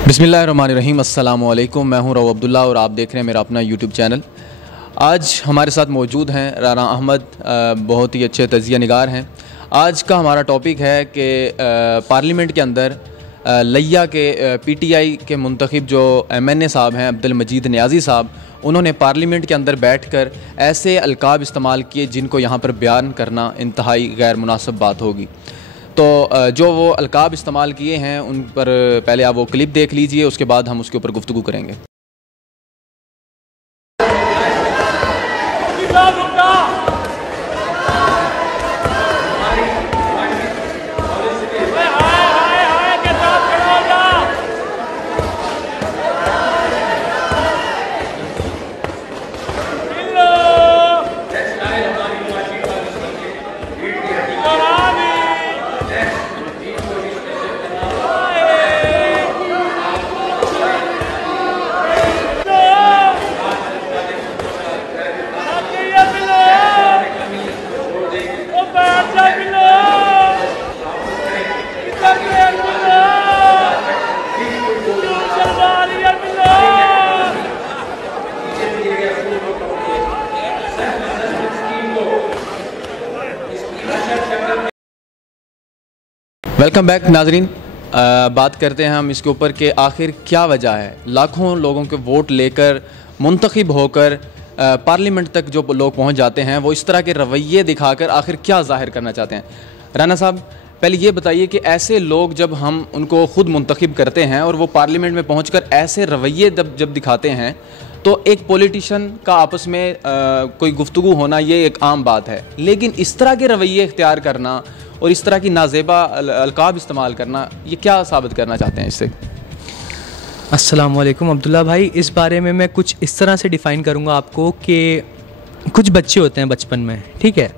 बिस्मिल्लाहिर्रहमानिर्रहीम। अस्सलाम वालेकुम। मैं हूं रऊफ़ अब्दुल्ला और आप देख रहे हैं मेरा अपना यूट्यूब चैनल। आज हमारे साथ मौजूद हैं राना अहमद, बहुत ही अच्छे तज़िया निगार हैं। आज का हमारा टॉपिक है कि पार्लियामेंट के अंदर लिया के पीटीआई के मुंतखब जो एमएनए साहब हैं अब्दुल मजीद नियाज़ी साहब, उन्होंने पार्लियामेंट के अंदर बैठकर ऐसे अलकाब इस्तेमाल किए जिनको यहाँ पर बयान करना इंतहाई गैर मुनासिब बात होगी। तो जो वो अलकाब इस्तेमाल किए हैं उन पर पहले आप वो क्लिप देख लीजिए, उसके बाद हम उसके ऊपर गुफ्तगू करेंगे। वेलकम बैक नाजरीन। बात करते हैं हम इसके ऊपर कि आखिर क्या वजह है लाखों लोगों के वोट लेकर मुंतखब होकर पार्लियामेंट तक जो लोग पहुंच जाते हैं वो इस तरह के रवैये दिखाकर आखिर क्या जाहिर करना चाहते हैं। राना साहब, पहले ये बताइए कि ऐसे लोग जब हम उनको ख़ुद मुंतखब करते हैं और वो पार्लियामेंट में पहुंचकर ऐसे रवैये जब दिखाते हैं तो एक पॉलिटिशियन का आपस में कोई गुफ्तगू होना ये एक आम बात है, लेकिन इस तरह के रवैये इख्तियार करना और इस तरह की नाजेबा अलकाब इस्तेमाल करना, ये क्या साबित करना चाहते हैं इससे? अस्सलाम वालेकुम अब्दुल्ला भाई। इस बारे में मैं कुछ इस तरह से डिफ़ाइन करूँगा आपको कि कुछ बच्चे होते हैं बचपन में, ठीक है,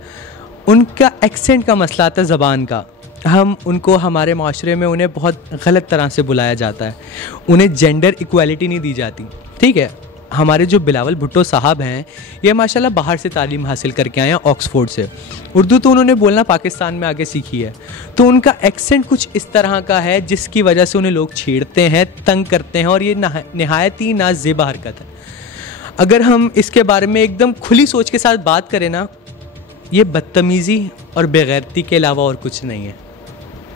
उनका एक्सेंट का मसला आता है ज़बान का। हम उनको हमारे माशरे में उन्हें बहुत गलत तरह से बुलाया जाता है, उन्हें जेंडर इक्वालिटी नहीं दी जाती, ठीक है। हमारे जो बिलावल भुट्टो साहब हैं ये माशाल्लाह बाहर से तालीम हासिल करके आए हैं, ऑक्सफोर्ड से। उर्दू तो उन्होंने बोलना पाकिस्तान में आगे सीखी है, तो उनका एक्सेंट कुछ इस तरह का है जिसकी वजह से उन्हें लोग छेड़ते हैं, तंग करते हैं, और ये नहायत ही नाज़ेबा हरकत है। अगर हम इसके बारे में एकदम खुली सोच के साथ बात करें ना, ये बदतमीज़ी और बेगैरती के अलावा और कुछ नहीं है,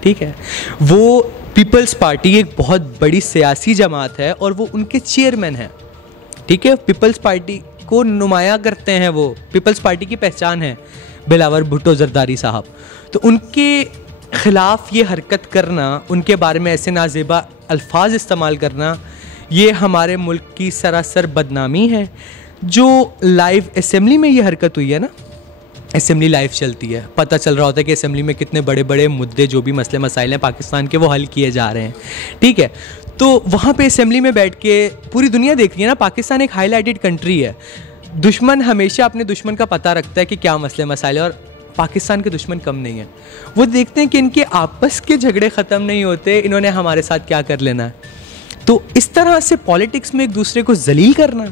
ठीक है। वो पीपल्स पार्टी एक बहुत बड़ी सियासी जमात है और वो उनके चेयरमैन हैं, ठीक है। पीपल्स पार्टी को नुमाया करते हैं, वो पीपल्स पार्टी की पहचान है बिलावल भुट्टो जरदारी साहब। तो उनके ख़िलाफ़ ये हरकत करना, उनके बारे में ऐसे नाजेबा अल्फाज इस्तेमाल करना, ये हमारे मुल्क की सरासर बदनामी है। जो लाइव असम्बली में ये हरकत हुई है ना, असम्बली लाइव चलती है, पता चल रहा होता है कि असम्बली में कितने बड़े बड़े मुद्दे जो भी मसले मसाइल हैं पाकिस्तान के वो हल किए जा रहे हैं, ठीक है। तो वहाँ पे असम्बली में बैठ के पूरी दुनिया देख रही है ना, पाकिस्तान एक हाईलाइटेड कंट्री है। दुश्मन हमेशा अपने दुश्मन का पता रखता है कि क्या मसले मसाइल है, और पाकिस्तान के दुश्मन कम नहीं है। वो देखते हैं कि इनके आपस के झगड़े ख़त्म नहीं होते, इन्होंने हमारे साथ क्या कर लेना है। तो इस तरह से पॉलिटिक्स में एक दूसरे को जलील करना,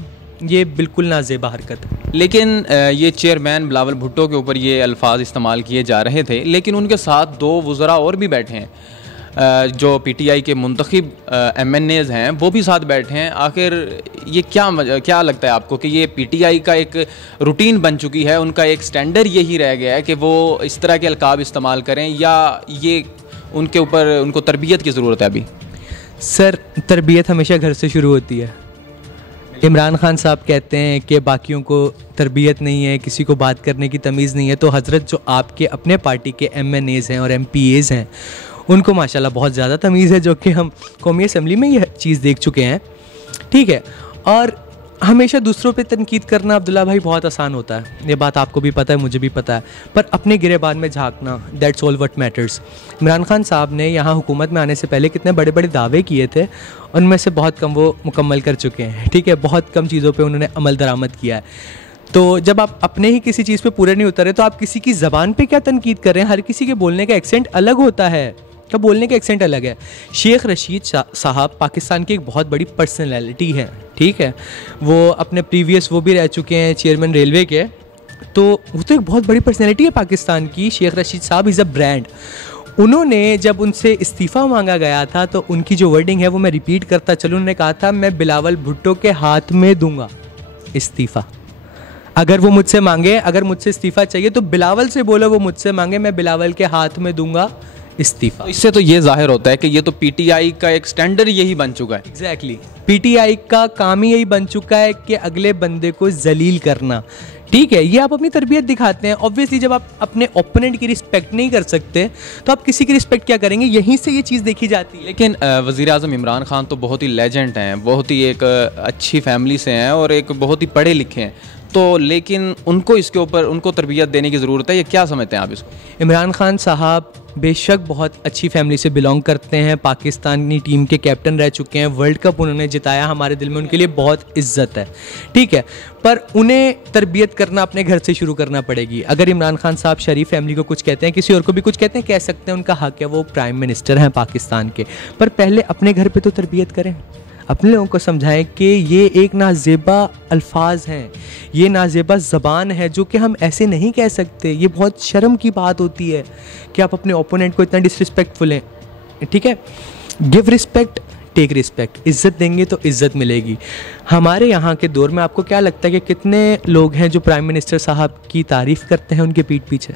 ये बिल्कुल नाज़ेबा हरकत है। लेकिन ये चेयरमैन बिलावल भुट्टो के ऊपर ये अल्फाज इस्तेमाल किए जा रहे थे, लेकिन उनके साथ दो वज़रा और भी बैठे हैं, जो पीटीआई के मुंतखब एमएनएज़ हैं वो भी साथ बैठे हैं। आखिर ये क्या लगता है आपको कि ये पीटीआई का एक रूटीन बन चुकी है, उनका एक स्टैंडर्ड यही रह गया है कि वो इस तरह के अलकाब इस्तेमाल करें, या ये उनके ऊपर उनको तरबियत की ज़रूरत है? अभी सर, तरबियत हमेशा घर से शुरू होती है। इमरान खान साहब कहते हैं कि बाकियों को तरबियत नहीं है, किसी को बात करने की तमीज़ नहीं है, तो हज़रत जो आपके अपने पार्टी के एमएनएज़ हैं और एमपीएज़ हैं उनको माशाल्लाह बहुत ज़्यादा तमीज़ है, जो कि हम कौमी असम्बली में ये चीज़ देख चुके हैं, ठीक है। और हमेशा दूसरों पे तनकीद करना अब्दुल्ला भाई बहुत आसान होता है, ये बात आपको भी पता है, मुझे भी पता है, पर अपने गिरेबान में झांकना, that's all what matters. Imran Khan साहब ने यहाँ हुकूमत में आने से पहले कितने बड़े बड़े दावे किए थे, उनमें से बहुत कम वो मुकम्मल कर चुके हैं, ठीक है। बहुत कम चीज़ों पर उन्होंने अमल दरामद किया है। तो जब आप अपने ही किसी चीज़ पे पूरे नहीं उतरे तो आप किसी की ज़बान पे क्या तनकीद कर रहे हैं? हर किसी के बोलने का एक्सेंट अलग होता है, का बोलने का एक्सेंट अलग है। शेख रशीद साहब पाकिस्तान की एक बहुत बड़ी पर्सनैलिटी है, ठीक है। वो अपने प्रीवियस वो भी रह चुके हैं चेयरमैन रेलवे के, तो वो तो एक बहुत बड़ी पर्सनैलिटी है पाकिस्तान की। शेख रशीद साहब इज़ अ ब्रांड। उन्होंने जब उनसे इस्तीफ़ा मांगा गया था तो उनकी जो वर्डिंग है वो मैं रिपीट करता चलूँ, उन्होंने कहा था मैं बिलावल भुट्टो के हाथ में दूंगा इस्तीफ़ा। अगर वो मुझसे मांगे, अगर मुझसे इस्तीफ़ा चाहिए तो बिलावल से बोलो वो मुझसे मांगे, मैं बिलावल के हाथ में दूंगा इस्तीफ़ा। तो इससे तो ये जाहिर होता है कि ये तो पीटीआई का एक स्टैंडर्ड यही बन चुका है। एग्जैक्टली पीटीआई का काम ही यही बन चुका है कि अगले बंदे को जलील करना। ठीक है, ये आप अपनी तरबियत दिखाते हैं। ऑब्वियसली जब आप अपने ओपोनेंट की रिस्पेक्ट नहीं कर सकते तो आप किसी की रिस्पेक्ट क्या करेंगे, यहीं से ये चीज़ देखी जाती है। लेकिन वज़ीर आज़म इमरान खान तो बहुत ही लेजेंड हैं, बहुत ही एक अच्छी फैमिली से हैं और एक बहुत ही पढ़े लिखे हैं, तो लेकिन उनको इसके ऊपर उनको तरबियत देने की ज़रूरत है, ये क्या समझते हैं आप इसको? इमरान खान साहब बेशक बहुत अच्छी फैमिली से बिलोंग करते हैं, पाकिस्तानी टीम के कैप्टन रह चुके हैं, वर्ल्ड कप उन्होंने जिताया, हमारे दिल में उनके लिए बहुत इज्जत है। ठीक है, पर उन्हें तरबियत करना अपने घर से शुरू करना पड़ेगी। अगर इमरान खान साहब शरीफ फैमिली को कुछ कहते हैं, किसी और को भी कुछ कहते हैं, कह सकते हैं, उनका हक है, वो प्राइम मिनिस्टर हैं पाकिस्तान के, पर पहले अपने घर पर तो तरबियत करें, अपने लोगों को समझाएं कि ये एक नाजेबा अल्फाज हैं, ये नाजेबा ज़बान है जो कि हम ऐसे नहीं कह सकते। ये बहुत शर्म की बात होती है कि आप अपने ओपोनेंट को इतना डिसरिस्पेक्टफुल हैं। ठीक है, गिव रिस्पेक्ट टेक रिस्पेक्ट, इज़्ज़त देंगे तो इज़्ज़त मिलेगी। हमारे यहाँ के दौर में आपको क्या लगता है कि कितने लोग हैं जो प्राइम मिनिस्टर साहब की तारीफ़ करते हैं उनके पीठ पीछे?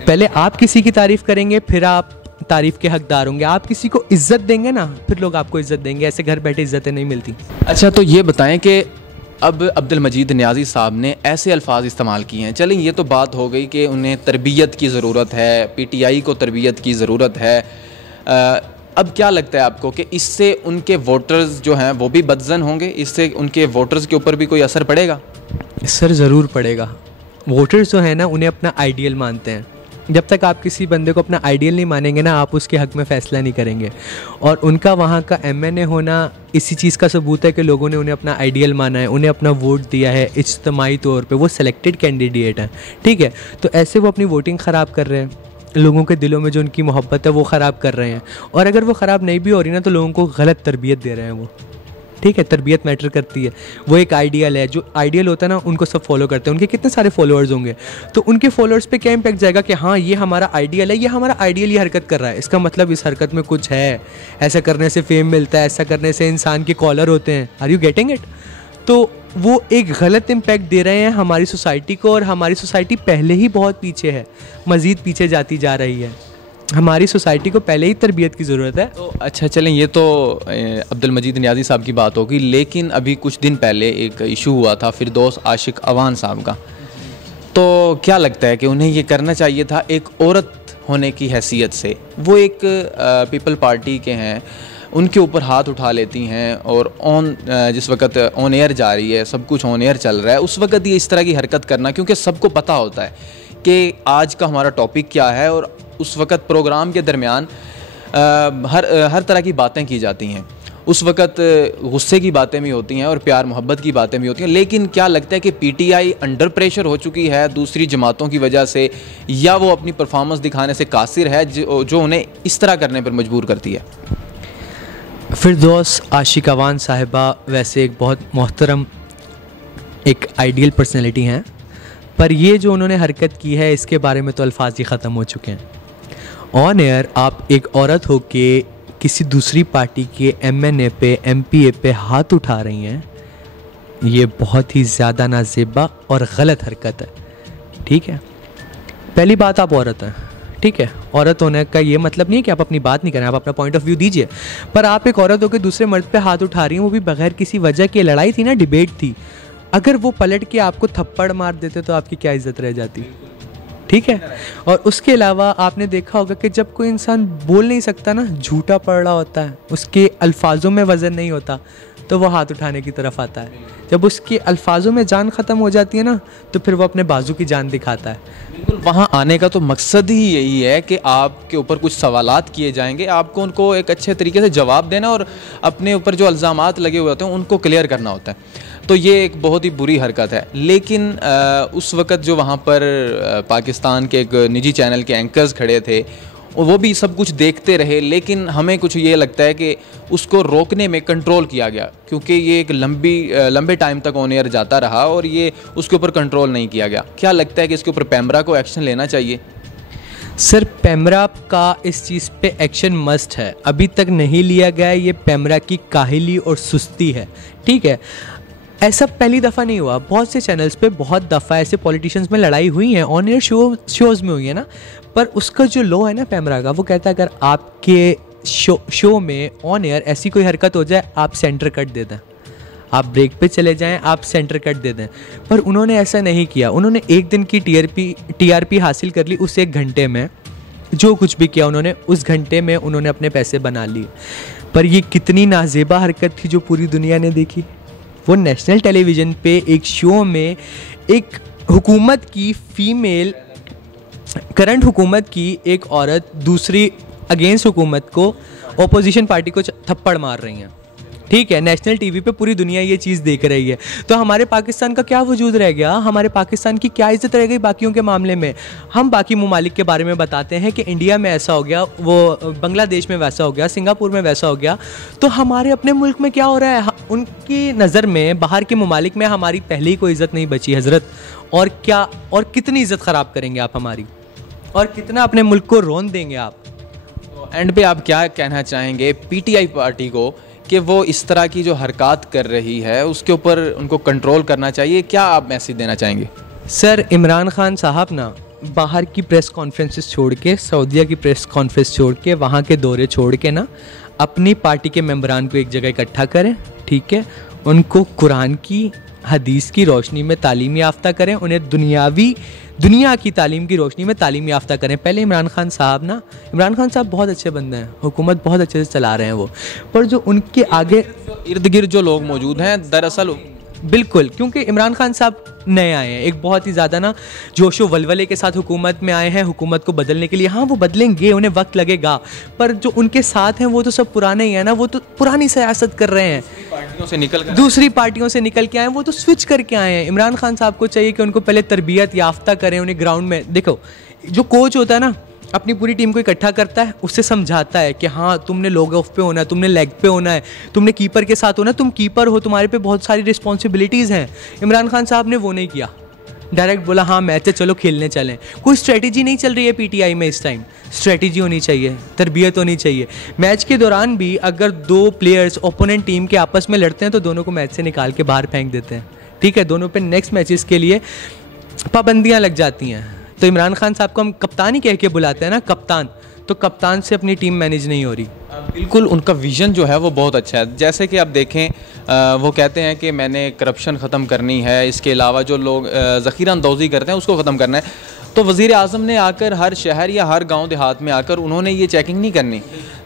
पहले आप किसी की तारीफ़ करेंगे फिर आप तारीफ़ के हकदार होंगे, आप किसी को इज्जत देंगे ना फिर लोग आपको इज्जत देंगे, ऐसे घर बैठे इज्जतें नहीं मिलती। अच्छा, तो ये बताएं कि अब अब्दुल मजीद नियाज़ी साहब ने ऐसे अल्फाज इस्तेमाल किए हैं, चलें ये तो बात हो गई कि उन्हें तरबियत की ज़रूरत है, पीटीआई को तरबियत की ज़रूरत है, अब क्या लगता है आपको कि इससे उनके वोटर्स जो हैं वो भी बदजन होंगे, इससे उनके वोटर्स के ऊपर भी कोई असर पड़ेगा? सर ज़रूर पड़ेगा। वोटर्स जो है ना उन्हें अपना आइडियल मानते हैं, जब तक आप किसी बंदे को अपना आइडियल नहीं मानेंगे ना आप उसके हक़ में फ़ैसला नहीं करेंगे। और उनका वहाँ का एमएनए होना इसी चीज़ का सबूत है कि लोगों ने उन्हें अपना आइडियल माना है, उन्हें अपना वोट दिया है इज्तिमाई तौर पे, वो सिलेक्टेड कैंडिडेट हैं। ठीक है, तो ऐसे वो अपनी वोटिंग ख़राब कर रहे हैं, लोगों के दिलों में जो उनकी मोहब्बत है वो ख़राब कर रहे हैं। और अगर वो ख़राब नहीं भी हो रही ना तो लोगों को गलत तरबियत दे रहे हैं वो। ठीक है, तरबियत मैटर करती है। वो एक आइडियल है, जो आइडियल होता है ना उनको सब फॉलो करते हैं, उनके कितने सारे फॉलोअर्स होंगे तो उनके फॉलोअर्स पे क्या इम्पैक्ट जाएगा कि हाँ ये हमारा आइडियल है, ये हमारा आइडियल ये हरकत कर रहा है, इसका मतलब इस हरकत में कुछ है, ऐसा करने से फेम मिलता है, ऐसा करने से इंसान के कॉलर होते हैं। Are you getting it? तो वो एक गलत इम्पैक्ट दे रहे हैं हमारी सोसाइटी को, और हमारी सोसाइटी पहले ही बहुत पीछे है, मज़ीद पीछे जाती जा रही है। हमारी सोसाइटी को पहले ही तरबियत की ज़रूरत है। तो अच्छा चलें, ये तो अब्दुल मजीद नियाज़ी साहब की बात होगी, लेकिन अभी कुछ दिन पहले एक इशू हुआ था फिरदौस आशिक अवान साहब का, तो क्या लगता है कि उन्हें ये करना चाहिए था एक औरत होने की हैसियत से? वो एक पीपल पार्टी के हैं, उनके ऊपर हाथ उठा लेती हैं और जिस वक्त ऑन एयर जा रही है, सब कुछ ऑन एयर चल रहा है, उस वक्त ये इस तरह की हरकत करना, क्योंकि सबको पता होता है कि आज का हमारा टॉपिक क्या है, और उस वक़्त प्रोग्राम के दरमियान हर तरह की बातें की जाती हैं, उस वक़्त गुस्से की बातें भी होती हैं और प्यार मोहब्बत की बातें भी होती हैं। लेकिन क्या लगता है कि पीटीआई अंडर प्रेशर हो चुकी है दूसरी जमातों की वजह से, या वो अपनी परफॉर्मेंस दिखाने से कासिर है जो उन्हें इस तरह करने पर मजबूर करती है? फिरदौस आशिक अवान साहिबा वैसे एक बहुत मोहतरम एक आइडियल पर्सनैलिटी हैं, पर ये जो उन्होंने हरकत की है इसके बारे में तो अल्फाज ही ख़त्म हो चुके हैं। ऑन एयर आप एक औरत हो के किसी दूसरी पार्टी के एमएनए पे, एमपीए पे हाथ उठा रही हैं, ये बहुत ही ज़्यादा नाजेबा और गलत हरकत है। ठीक है, पहली बात आप औरत हैं, ठीक है, औरत होने का ये मतलब नहीं है कि आप अपनी बात नहीं करें, आप अपना पॉइंट ऑफ व्यू दीजिए, पर आप एक औरत होकर दूसरे मर्द पे हाथ उठा रही हैं, वो भी बगैर किसी वजह की। लड़ाई थी ना, डिबेट थी, अगर वो पलट के आपको थप्पड़ मार देते तो आपकी क्या इज्जत रह जाती? ठीक है, और उसके अलावा आपने देखा होगा कि जब कोई इंसान बोल नहीं सकता ना, झूठा पड़ रहा होता है, उसके अल्फाजों में वज़न नहीं होता, तो वो हाथ उठाने की तरफ आता है। जब उसके अल्फाजों में जान ख़त्म हो जाती है ना, तो फिर वो अपने बाजू की जान दिखाता है। बिल्कुल, वहाँ आने का तो मकसद ही यही है कि आपके ऊपर कुछ सवालात किए जाएंगे, आपको उनको एक अच्छे तरीके से जवाब देना और अपने ऊपर जो इल्ज़ामात लगे हुए होते हैं उनको क्लियर करना होता है। तो ये एक बहुत ही बुरी हरकत है। लेकिन उस वक़्त जो वहाँ पर पाकिस्तान के एक निजी चैनल के एंकर्स खड़े थे, वो भी सब कुछ देखते रहे, लेकिन हमें कुछ ये लगता है कि उसको रोकने में कंट्रोल किया गया, क्योंकि ये एक लंबे टाइम तक ऑन एयर जाता रहा और ये उसके ऊपर कंट्रोल नहीं किया गया। क्या लगता है कि इसके ऊपर पैमरा को एक्शन लेना चाहिए? सर पैमरा का इस चीज़ पे एक्शन मस्ट है, अभी तक नहीं लिया गया है। ये पैमरा की काहिली और सुस्ती है, ठीक है। ऐसा पहली दफ़ा नहीं हुआ, बहुत से चैनल्स पे बहुत दफ़ा ऐसे पॉलिटिशियंस में लड़ाई हुई है, ऑन एयर शोज़ में हुई है ना। पर उसका जो लॉ है ना पैमरा का, वो कहता है अगर आपके शो में ऑन एयर ऐसी कोई हरकत हो जाए, आप सेंटर कट दे दें, आप ब्रेक पे चले जाएं, आप सेंटर कट दे दें। पर उन्होंने ऐसा नहीं किया। उन्होंने एक दिन की टीआरपी हासिल कर ली, उस एक घंटे में जो कुछ भी किया उन्होंने, उस घंटे में उन्होंने अपने पैसे बना लिए। पर ये कितनी नाजेबा हरकत थी जो पूरी दुनिया ने देखी। वो नेशनल टेलीविज़न पे एक शो में एक हुकूमत की फीमेल, करंट हुकूमत की एक औरत दूसरी अगेंस्ट हुकूमत को, ओपोजिशन पार्टी को थप्पड़ मार रही हैं, ठीक है। नेशनल टीवी पे पूरी दुनिया ये चीज़ देख रही है। तो हमारे पाकिस्तान का क्या वजूद रह गया, हमारे पाकिस्तान की क्या इज़्ज़त रह गई बाकियों के मामले में। हम बाकी ममालिक के बारे में बताते हैं कि इंडिया में ऐसा हो गया, वो बांग्लादेश में वैसा हो गया, सिंगापुर में वैसा हो गया। तो हमारे अपने मुल्क में क्या हो रहा है, उनकी नज़र में बाहर के ममालिक में हमारी पहले ही कोई इज़्ज़त नहीं बची हज़रत। और क्या, और कितनी इज़्ज़त ख़राब करेंगे आप हमारी, और कितना अपने मुल्क को रोन देंगे आप। तो एंड पे आप क्या कहना चाहेंगे पीटीआई पार्टी को कि वो इस तरह की जो हरकत कर रही है उसके ऊपर उनको कंट्रोल करना चाहिए, क्या आप मैसेज देना चाहेंगे? सर इमरान खान साहब ना बाहर की प्रेस कॉन्फ्रेंसेस छोड़ के, सऊदीया की प्रेस कॉन्फ्रेंस छोड़ के, वहाँ के दौरे छोड़ के ना अपनी पार्टी के मेंबरान को एक जगह इकट्ठा करें, ठीक है। उनको कुरान की, हदीस की रोशनी में तालीम याफ्ता करें, उन्हें दुनिया की तालीम की रोशनी में तालीम याफ्ता करें। पहले इमरान खान साहब बहुत अच्छे बंदे हैं, हुकूमत बहुत अच्छे से चला रहे हैं वो, पर जो उनके आगे इर्द गिर्द जो लोग मौजूद हैं दरअसल बिल्कुल, क्योंकि इमरान खान साहब नए आए हैं, एक बहुत ही ज़्यादा ना जोशो वलवले के साथ हुकूमत में आए हैं, हुकूमत को बदलने के लिए। हाँ वो बदलेंगे, उन्हें वक्त लगेगा, पर जो उनके साथ हैं वो तो सब पुराने ही हैं ना, वो तो पुरानी सियासत कर रहे हैं, दूसरी पार्टियों से निकल के आए हैं, वो तो स्विच करके आए हैं। इमरान खान साहब को चाहिए कि उनको पहले तरबियत याफ्ता करें, उन्हें ग्राउंड में देखो। जो कोच होता है ना, अपनी पूरी टीम को इकट्ठा करता है, उससे समझाता है कि हाँ तुमने लॉग ऑफ पे होना है, तुमने लेग पे होना है, तुमने कीपर के साथ होना है, तुम कीपर हो, तुम्हारे पे बहुत सारी रिस्पॉन्सिबिलिटीज़ हैं। इमरान खान साहब ने वो नहीं किया, डायरेक्ट बोला हाँ मैच है, चलो खेलने चलें। कोई स्ट्रेटजी नहीं चल रही है पीटीआई में इस टाइम। स्ट्रेटजी होनी चाहिए, तरबियत होनी चाहिए। मैच के दौरान भी अगर दो प्लेयर्स ओपोनेंट टीम के आपस में लड़ते हैं तो दोनों को मैच से निकाल के बाहर फेंक देते हैं, ठीक है। दोनों पे नेक्स्ट मैचेस के लिए पाबंदियाँ लग जाती हैं। तो इमरान खान साहब को हम कप्तान ही कह के बुलाते हैं ना, कप्तान, तो कप्तान से अपनी टीम मैनेज नहीं हो रही। बिल्कुल, उनका विज़न जो है वो बहुत अच्छा है। जैसे कि आप देखें वो कहते हैं कि मैंने करप्शन ख़त्म करनी है, इसके अलावा जो लोग ज़ख़ीरा अंदोज़ी करते हैं उसको ख़त्म करना है। तो वज़ीर आज़म ने आकर हर शहर या हर गांव देहात में आकर उन्होंने ये चेकिंग नहीं करनी।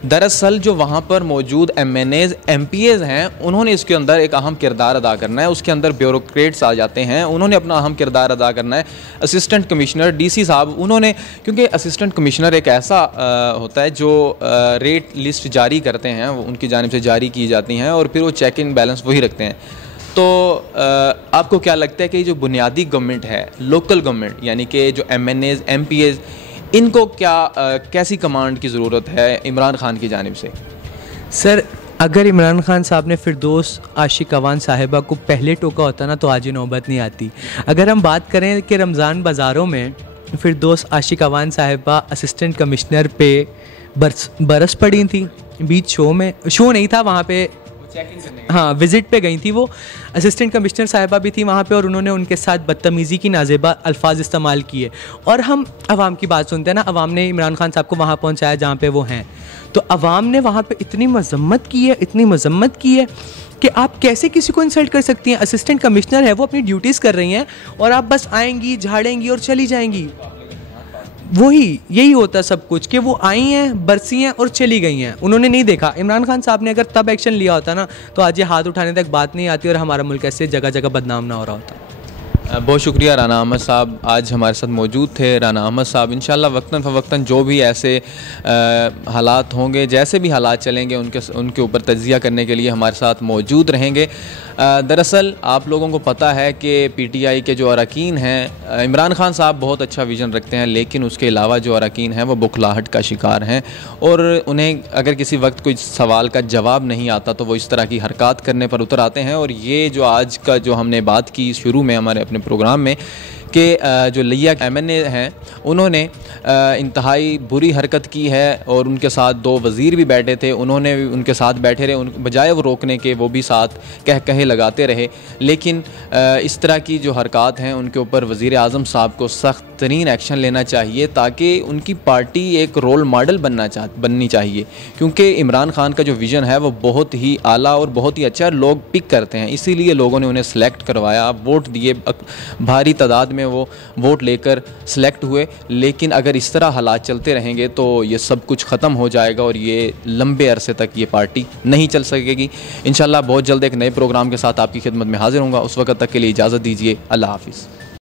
दरअसल जो वहाँ पर मौजूद MNAs MPAs हैं उन्होंने इसके अंदर एक अहम किरदार अदा करना है। उसके अंदर ब्यूरोक्रेट्स आ जाते हैं, उन्होंने अपना अहम किरदार अदा करना है। असिस्टेंट कमिश्नर DC साहब उन्होंने, क्योंकि असिस्टेंट कमिश्नर एक ऐसा होता है जो रेट लिस्ट जारी करते हैं, वो उनकी जानिब से जारी की जाती हैं और फिर वो चेक इन बैलेंस वही रखते हैं। तो आपको क्या लगता है कि जो बुनियादी गवर्नमेंट है, लोकल गवर्नमेंट, यानी कि जो MNAs MPAs, इनको क्या कैसी कमांड की ज़रूरत है इमरान खान की जानिब से? सर अगर इमरान खान साहब ने फिरदौस आशिक अवान साहिबा को पहले टोका होता ना तो आज ये नौबत नहीं आती। अगर हम बात करें कि रमज़ान बाज़ारों में फिरदौस आशिक अवान साहिबा असिस्टेंट कमिश्नर पे बरस पड़ी थी, बीच शो में, शो नहीं था वहाँ पे, हाँ विज़िट पे गई थी वो, असिस्टेंट कमिश्नर साहिबा भी थी वहाँ पे और उन्होंने उनके साथ बदतमीज़ी की नाजेबा अल्फाज इस्तेमाल किए। और हम अवाम की बात सुनते हैं ना, अवाम ने इमरान खान साहब को वहाँ पहुँचाया जहाँ पे वो हैं, तो अवाम ने वहाँ पे इतनी मजम्मत की है, इतनी मजम्मत की है कि आप कैसे किसी को इंसल्ट कर सकती हैं। असिस्टेंट कमिश्नर है, वो अपनी ड्यूटीज़ कर रही हैं और आप बस आएंगी, झाड़ेंगी और चली जाएंगी। वही यही होता सब कुछ कि वो आई हैं, बरसी हैं और चली गई हैं, उन्होंने नहीं देखा। इमरान खान साहब ने अगर तब एक्शन लिया होता ना तो आज ये हाथ उठाने तक बात नहीं आती और हमारा मुल्क ऐसे जगह जगह बदनाम ना हो रहा होता। बहुत शुक्रिया राना अहमद साहब, आज हमारे साथ मौजूद थे। राना अहमद साहब इंशाल्लाह वक्तन फ़वक्तन जो भी ऐसे हालात होंगे, जैसे भी हालात चलेंगे, उनके ऊपर तज्ज़िया करने के लिए हमारे साथ मौजूद रहेंगे। दरअसल आप लोगों को पता है कि PTI के जो अरकान हैं, इमरान खान साहब बहुत अच्छा विज़न रखते हैं, लेकिन उसके अलावा जो अरकान हैं वो बुखलाहट का शिकार हैं और उन्हें अगर किसी वक्त कोई सवाल का जवाब नहीं आता तो वो इस तरह की हरकत करने पर उतर आते हैं। और ये जो आज का जो हमने बात की शुरू में हमारे अपने प्रोग्राम में कि जो लिया MNA हैं उन्होंने इंतहाई बुरी हरकत की है और उनके साथ 2 वज़ीर भी बैठे थे, उन्होंने भी उनके साथ बैठे रहे, उन बजाय वो रोकने के वो भी साथ कहे लगाते रहे। लेकिन इस तरह की जो हरकत हैं उनके ऊपर वज़ीर आज़म साहब को सख्त तरीन एक्शन लेना चाहिए ताकि उनकी पार्टी एक रोल मॉडल बननी चाहिए, क्योंकि इमरान खान का जो विज़न है वो बहुत ही आला और बहुत ही अच्छा लोग पिक करते हैं, इसीलिए लोगों ने उन्हें सेलेक्ट करवाया, वोट दिए, भारी तादाद में वो वोट लेकर सेलेक्ट हुए। लेकिन अगर इस तरह हालात चलते रहेंगे तो ये सब कुछ ख़त्म हो जाएगा और ये लंबे अरसे तक ये पार्टी नहीं चल सकेगी। इंशाल्लाह बहुत जल्द एक नए प्रोग्राम के साथ आपकी खिदमत में हाजिर होऊंगा। उस वक्त तक के लिए इजाज़त दीजिए। अल्लाह हाफ़िज़।